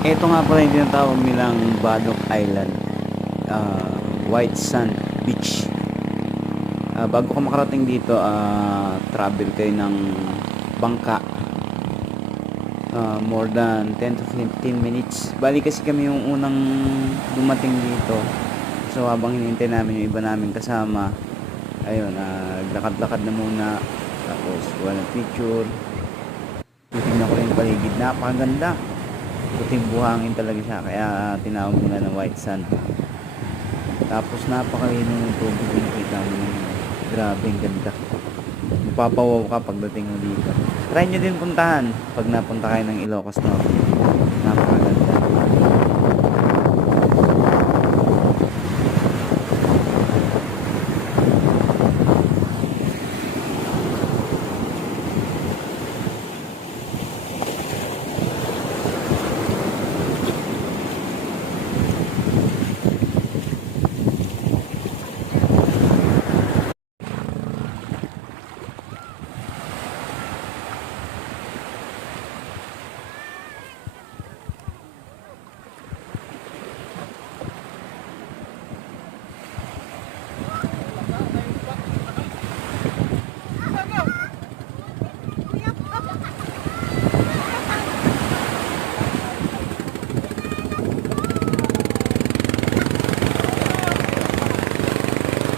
Ito nga pala yung tinatawag nilang Badok Island, ah, White Sand Beach. Bago ka makarating dito, travel kayo ng bangka, more than 10 to 15 minutes. Bali kasi kami yung unang dumating dito. So habang hinihintay namin yung iba namin kasama, ayun, naglakad-lakad na muna. Tapos walang picture. Titignan ko rin yung paligid, napakaganda. Puting buhangin talaga siya, kaya tinawag nila ng white sand. Tapos napakalino ng tubig, nakita mo yun. Grabe, ang ganda. Mapapawaw ka pagdating mo dito. Try nyo din puntahan pag napunta kayo ng Ilocos Norte. Napakaganda.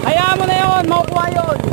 Hayaan mo na yun, makukuha yun.